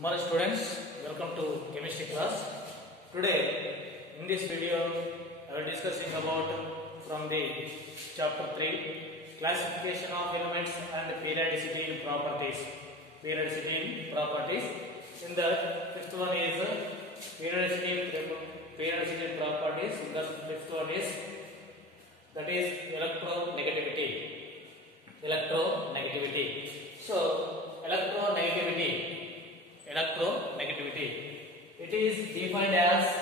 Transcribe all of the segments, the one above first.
Good morning students, welcome to chemistry class. Today in this video I will discussing about from the chapter 3 classification of elements and periodicity properties. Periodicity properties. In the fifth one is periodicity properties. In the fifth one is that is electronegativity. Electronegativity. So electronegativity. It is defined as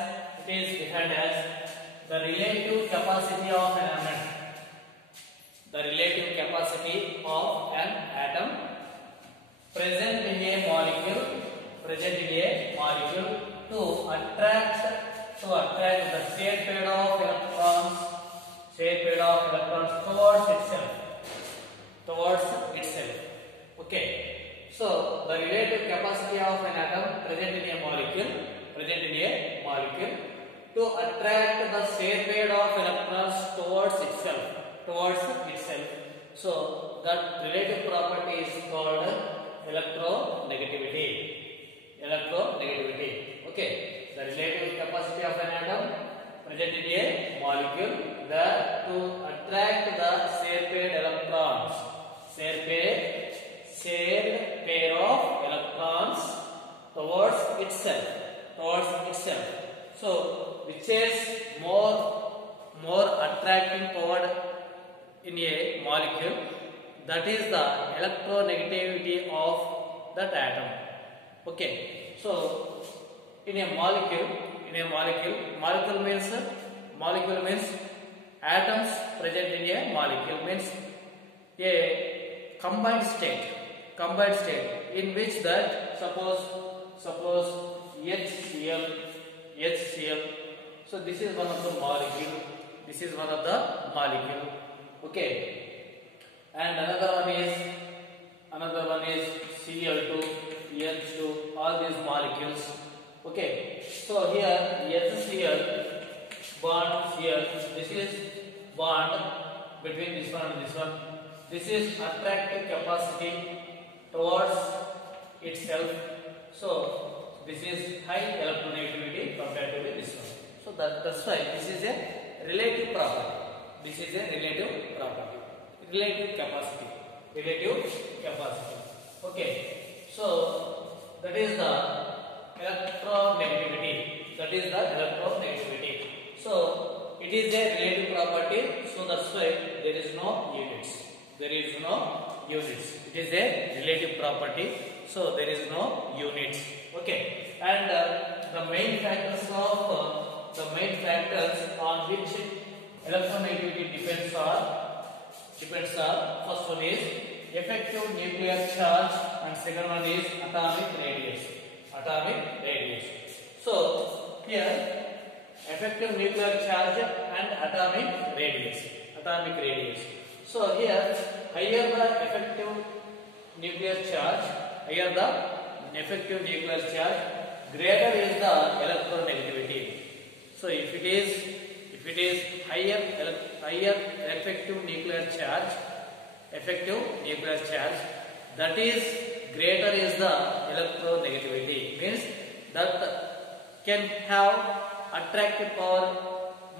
the relative capacity of an element. The relative capacity of an atom present in a molecule to attract the shared pair of electrons towards itself. Okay. So the relative capacity of an atom present in a molecule to attract the shared pair of electrons towards itself. So that relative property is called electronegativity. Okay. The relative capacity of an atom present in a molecule that to attract the shared pair of electrons towards itself. So which is more attracting power in a molecule, that is the electronegativity of that atom. Okay. So in a molecule means atoms present in a molecule means a combined state in which that suppose HCl. So this is one of the molecule. Okay. And another one is Cl2, H2, all these molecules. Okay. So here HCl bond here. This is bond between this one and this one. This is attractive capacity towards itself. So this is high electronegativity compared to this one. So that's why this is a relative property. Relative capacity. Okay. So that is the electronegativity. So it is a relative property. So that's why there is no units. It is a relative property. So there is no units. Okay. And the main factors on which electronegativity depends are first one is effective nuclear charge and second one is atomic radius. So here effective nuclear charge and atomic radius. So here higher the effective nuclear charge, greater is the electronegativity. So if it is higher effective nuclear charge, that is greater is the electronegativity. Means that can have attractive power,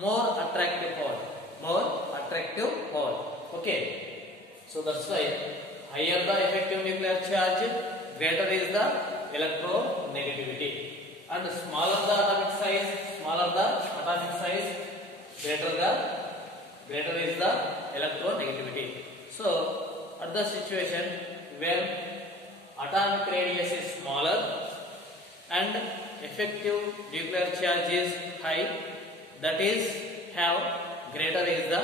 more attractive power. Okay. So that's why higher the effective nuclear charge, greater is the electronegativity. And smaller the atomic size, greater is the electronegativity. So at the situation where atomic radius is smaller and effective nuclear charge is high, that is have greater is the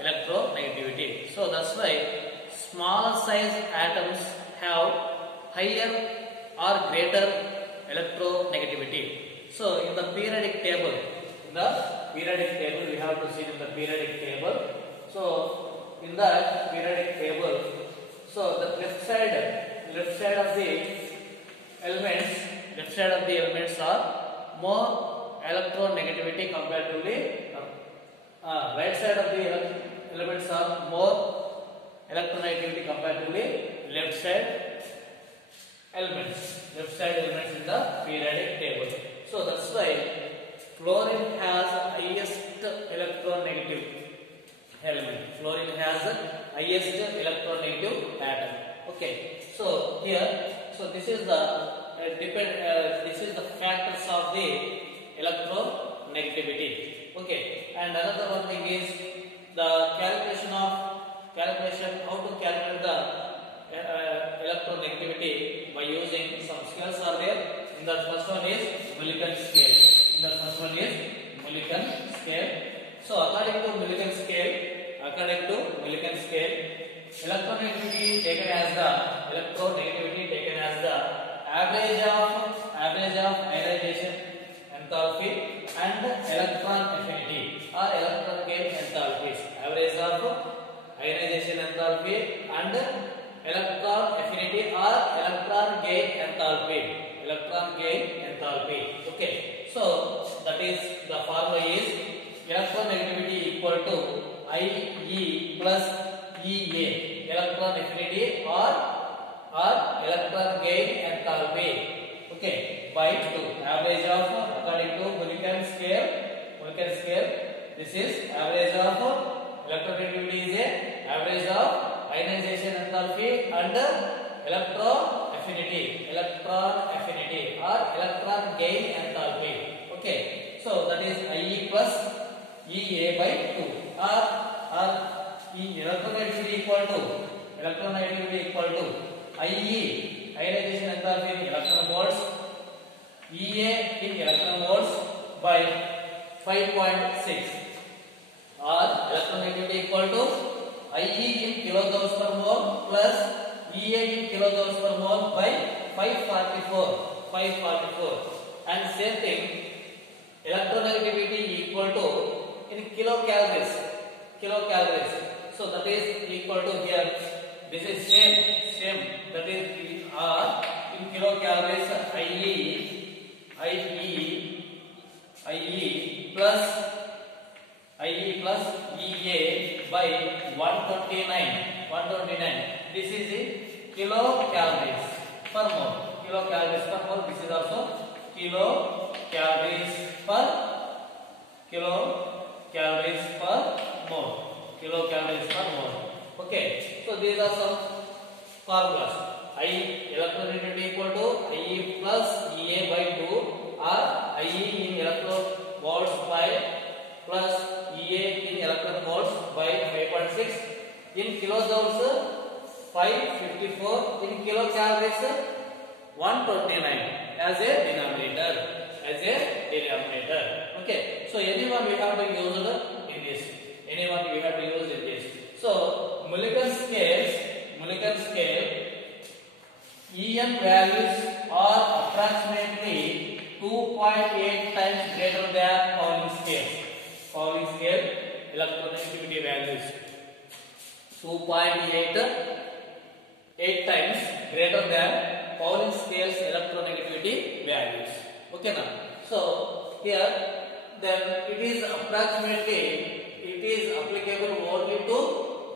electronegativity. So that's why small size atoms have higher or greater electronegativity. So in the periodic table, we have to see in the periodic table. So in that periodic table, so the left side of the elements are more electronegativity comparatively. Right side of the elements are more electronegativity comparatively left side elements in the periodic table. So that's why fluorine has highest electronegative element. Fluorine has highest electronegative atom. Okay. So here, so this is the this is the factors of the electronegativity. Okay. And another one thing is the calculation how to calculate the electronegativity by using some scales are there. In the first one is Millikan scale. So according to Millikan scale, electronegativity taken as the average of ionization enthalpy and electron affinity or electron gain enthalpies. Average of ionization enthalpy and electron affinity or electron gain enthalpy. Okay. So that is the formula is electronegativity equal to IE plus EA. Electron affinity or electron gain enthalpy. Okay. By 2. Average of according to Millikan scale. This is average of electronegativity is a average of ionization enthalpy and electron affinity or electron gain enthalpy. Okay. So that is IE plus EA by 2 or electronegativity equal to IE ionization enthalpy in electron volts, EA in electron volts by 5.6 or electronegativity equal to IE in kilojoules per mole plus EA in kilojoules per mole by 544 and same thing electronegativity equal to in kilocalories. So that is equal to here, this is same that is in kilocalories IE plus EA by 129. This is in kilocalories per mole. This is also kilocalories per mole. Okay. So these are some formulas. Electronegativity equal to IE plus EA by 2 or IE in electron volts by plus EA in electron volts by 5.6. In kilojoules 554, in kilocalories 129 as a denominator. Okay. So anyone we have to use in this. So Millikan scale En values are approximately 2.8 times greater than Pauling scale electronegativity values 2.8 times greater than Pauling scale's electronegativity values. Okay now. So here then it is applicable only to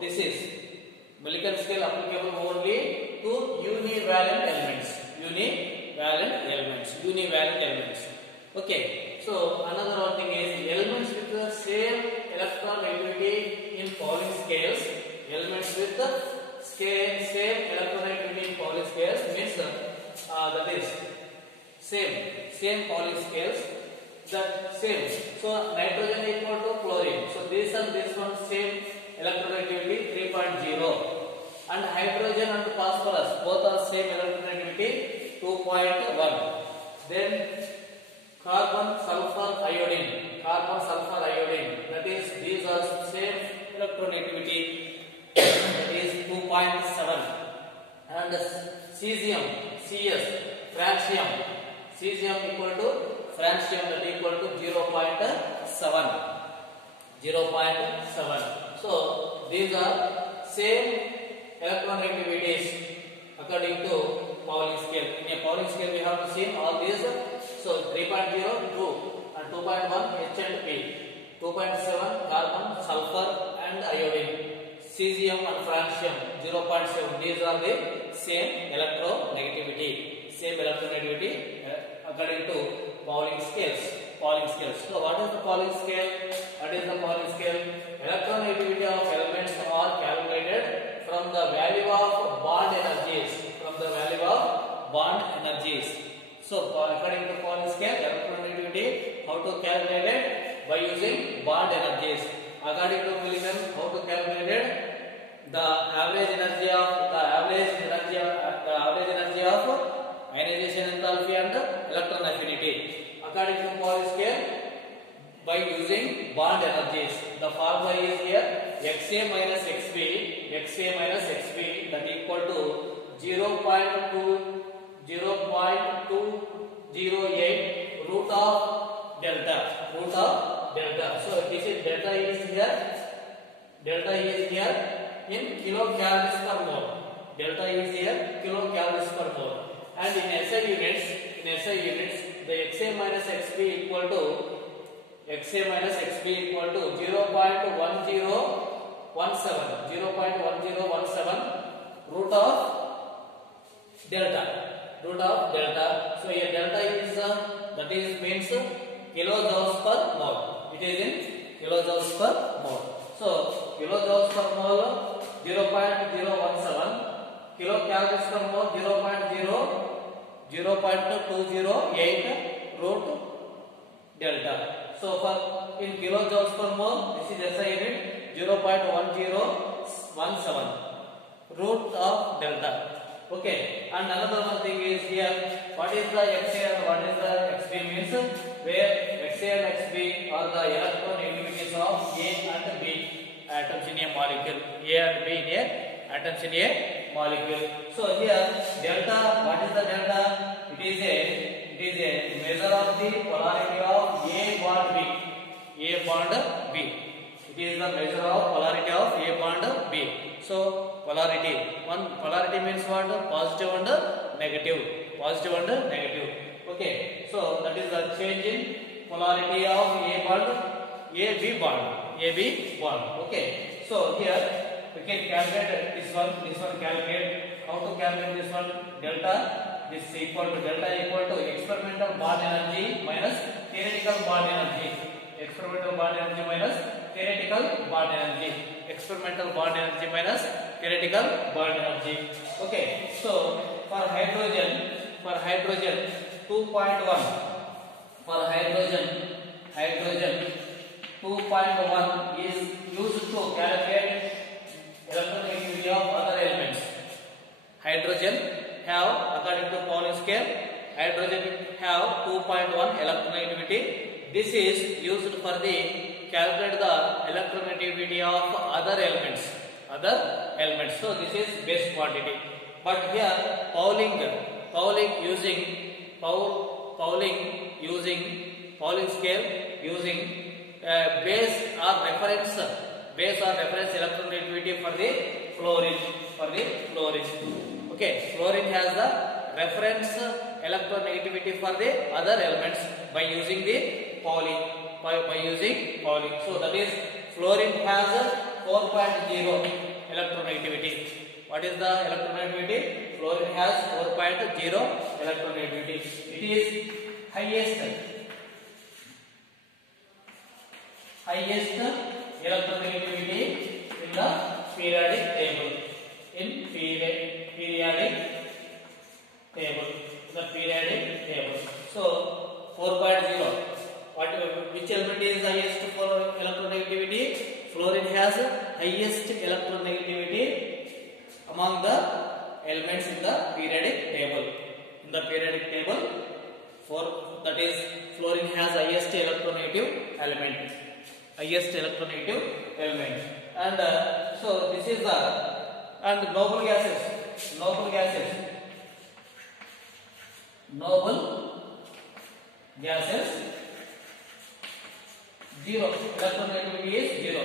this is Millikan scale applicable only to univalent elements. Okay. So another one thing is elements with the same electronegativity in Pauling scales. Elements with the same electronegativity in Pauling scales means that is same Pauling scales. That same. So nitrogen equal to chlorine. So this and this one same electronegativity 3.0. And hydrogen and phosphorus both are same electronegativity 2.1. Then carbon sulfur iodine. That is these are same electronegativity that is 2.7. And cesium, CS, cesium equal to francium that equal to 0.7. So these are same electronegativities according to Pauling scale. In a Pauling scale we have to see all these. So 3.0 2 and 2.1 H and P, 2.7 carbon, sulfur and iodine, cesium and francium 0.7. These are the same electronegativity. Same electronegativity according to Pauling scales. Pauling scales. So what is the Pauling scale? What is the Pauling scale? Electronegativity of elements are calculated from the value of bond energies. From the value of bond energies. So according to Pauling scale, electronegativity, how to calculate it? By using bond energies. According to Millikan, how to calculate it? The average energy of ionization enthalpy and electron affinity. According to Pauling scale, by using bond energies. The formula is here Xa minus Xb, that equal to 0.208 root of delta. So this is delta is here in kilocalories per mole. Delta is here kilocalories per mole. And in SI units, the Xa minus Xb equal to 0.1017 root of delta. So here delta is that is means kilojoules per mole. It is in kilojoules per mole. So kilojoules per mole 0.017, kilocalories per mole 0.208 root delta. So for in kilojoules per mole, this is SI unit 0.1017 root of delta. Okay, and another one thing is here, what is the Xa and what is the Xb means, where Xa and Xb are the electronegativities of A and B atoms in a molecule. A and B in a atoms in a molecule. So here delta, what is the delta? It is a measure of the polarity of A bond B. It is the measure of polarity of A bond B. So polarity means what? Positive and negative. Okay, so that is the change in polarity of AB bond. Okay, so here we can calculate this one calculate. How to calculate this one? Delta, this equal to experimental bond energy minus theoretical bond energy. Experimental bond energy minus theoretical bond energy. Okay, so for hydrogen 2.1. For hydrogen 2.1 is used to calculate electronegativity of other elements. Hydrogen have, according to Pauling scale, hydrogen have 2.1 electronegativity. This is used for the calculate the electronegativity of other elements. So this is base quantity. But here Pauling using Pauling scale using base or reference electronegativity for the fluorine. Okay, fluorine has the reference electronegativity for the other elements by using the Pauling. So that is fluorine has 4.0 electronegativity. What is the electronegativity? Fluorine has 4.0 electronegativity. It is highest electronegativity in the periodic table. So 4.0. Which element is highest for electronegativity? Fluorine has highest electronegativity among the elements in the periodic table. That is fluorine has highest electronegative element. And so this is the noble gases. Noble gases 0. Electronegativity is 0.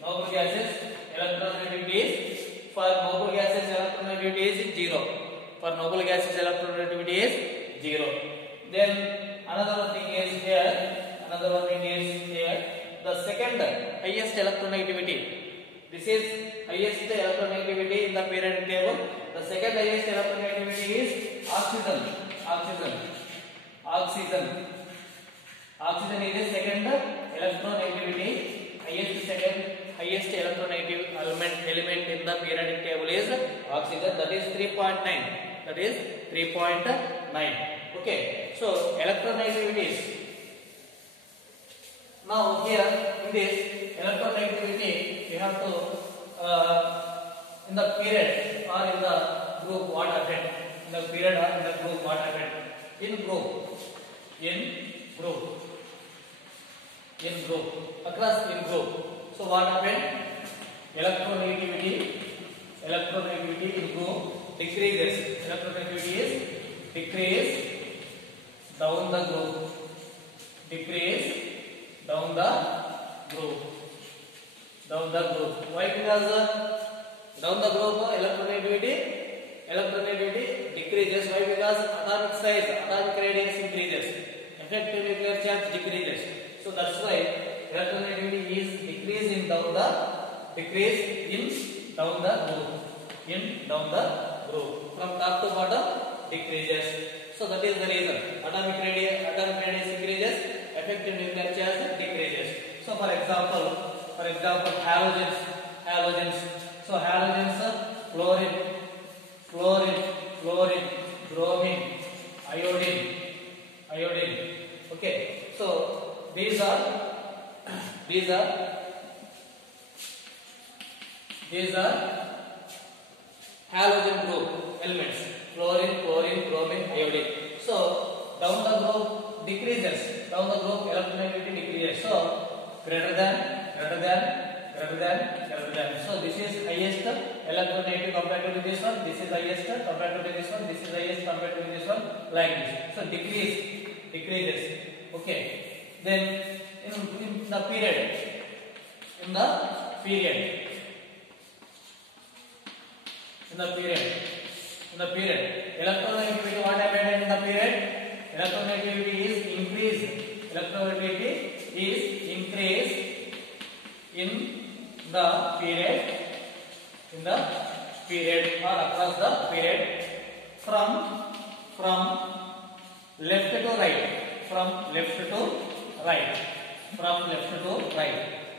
Noble gases electronegativity is, for noble gases electronegativity is 0. Then another one thing is here. The second highest electronegativity This is highest electronegativity in the periodic table. The second highest electronegativity is oxygen. Oxygen is the second electronegativity. Second highest electronegative element in the periodic table is oxygen. That is 3.9. Okay. So electronegativities. Now here in this electronegativity, we have to in the period or in the group what happened. In the period or in the group what happened. In group. Across in group. So what happened? Electronegativity in group decreases. Electronegativity is decrease down the group. Why? Because down the group electronegativity decreases. Why? Because atomic size, atomic radius increases. Effective nuclear charge decreases. So that's why electronegativity is decreasing down the group. From top to bottom decreases. So that is the reason. Atomic radius increases, effective nuclear charge decreases. So for example halogens. So halogens, chlorine, bromine, iodine. Okay. So these are halogen group elements. Chlorine, bromine, iodine. So down the group decreases. Electronegativity decreases. So greater than. So this is highest electronegative compared to this one. This is highest compared to this one. This is highest compared to this one. Like this. So decreases. Okay. Then in the period. Electronegativity, what happened in the period? Electronegativity is increased. In the period or across the period from left to right.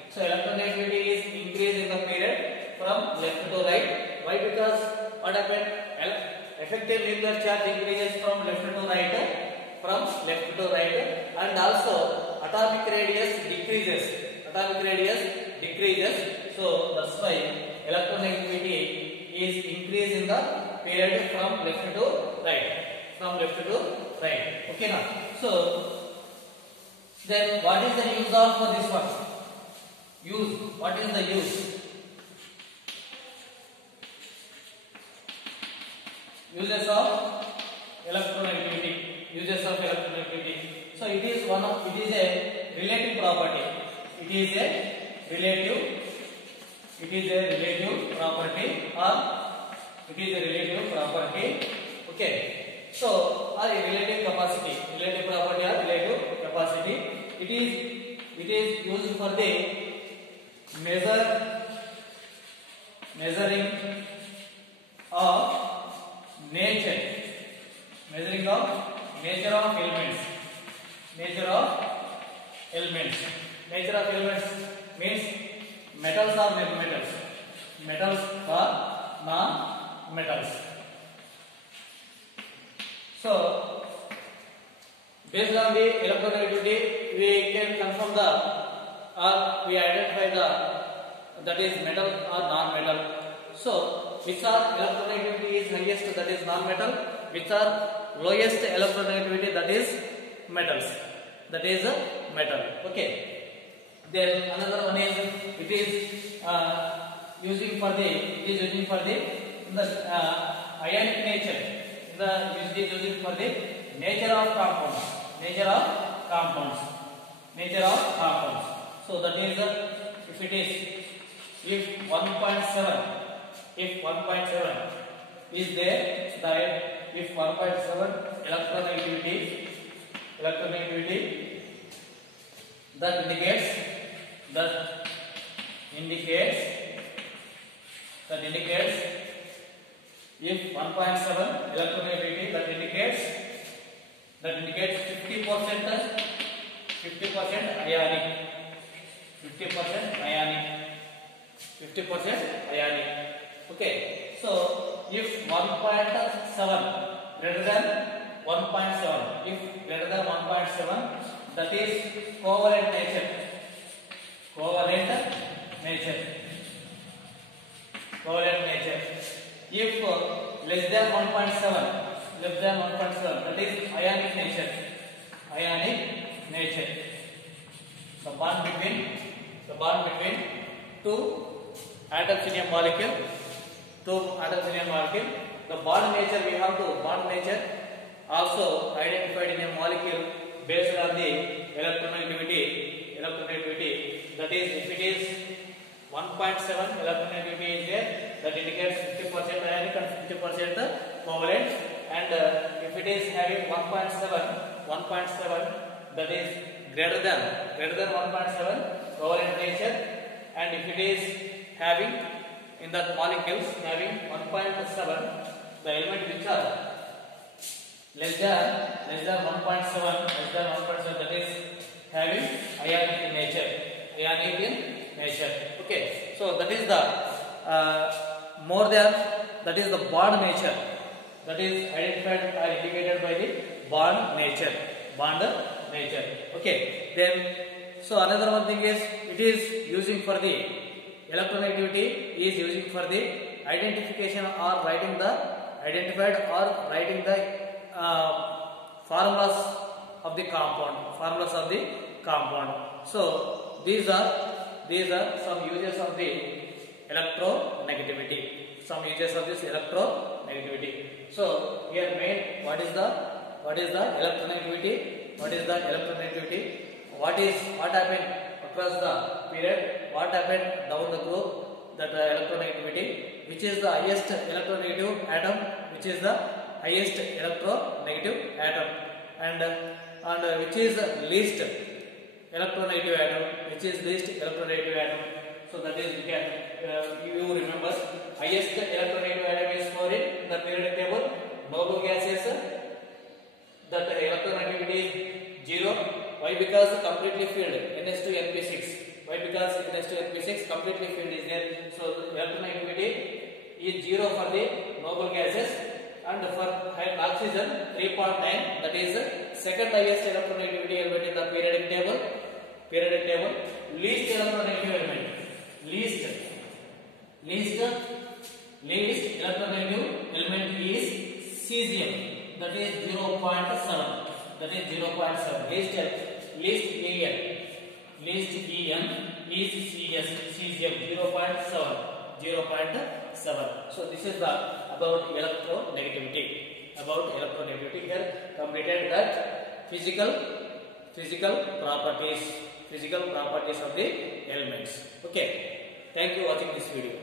So electronegativity is increased in the period from left to right. Why? Because what happened? Effective nuclear charge increases from left to right, and also atomic radius decreases. So that's why electronegativity is increased in the period from left to right. Okay now. So then what is the use of this one? What is the use? Uses of electronegativity. So it is a relative property. It is a relative property. Okay. So or a relative capacity. It is used for the measuring of nature of elements. Nature of elements means metals or non-metals. So based on the electronegativity, we can confirm we identify that is metal or non-metal. So which are electronegativity is highest, that is non-metal. Which are lowest electronegativity, that is metals. Okay. Then another one is it is using for the ionic nature. It is using for the nature of compounds. So that is if 1.7 is there, if 1.7 electronegativity, that indicates that indicates if 1.7 electronegativity, that indicates 50% ionic, 50% ionic. Okay, so if 1.7 greater than 1.7, if greater than 1.7, that is covalent nature, if less than 1.7, that is ionic nature. The bond between two atoms in a molecule, the bond nature, we have to bond nature also identified in a molecule based on the electronegativity. That is, if it is 1.7 electronegativity is there, that indicates 50% ionic and 50% covalent. And if it is having 1.7, that is greater than 1.7 covalent nature. And if it is having in that molecules having 1.7, the element which are less than 1.7, that is having ionic in nature. Okay, so that is the that is the bond nature, that is identified or indicated by the bond nature. Okay, then so another one thing is, it is using for the electronegativity is using for the identification or writing the formulas of the compound. So these are some uses of the electronegativity. So here main, what is the electronegativity? What happened across the period? What happened down the group? That electronegativity, which is the highest electronegative atom, and which is least electronegative atom, So that is, you remember, highest electronegative atom is fluorine in the periodic table. Noble gases, that electronegativity is 0. Why? Because completely filled, NH2NP6. Why? Because NH2NP6 completely filled is there. So electronegativity is 0 for the noble gases, and for oxygen 3.9, that is second highest electronegativity element in the periodic table. Least electronegative element, least electronegative element is cesium, that is 0.7. Least En is cesium 0.7. So this is the about electronegativity. Here completed that physical properties of the elements. Okay, thank you for watching this video.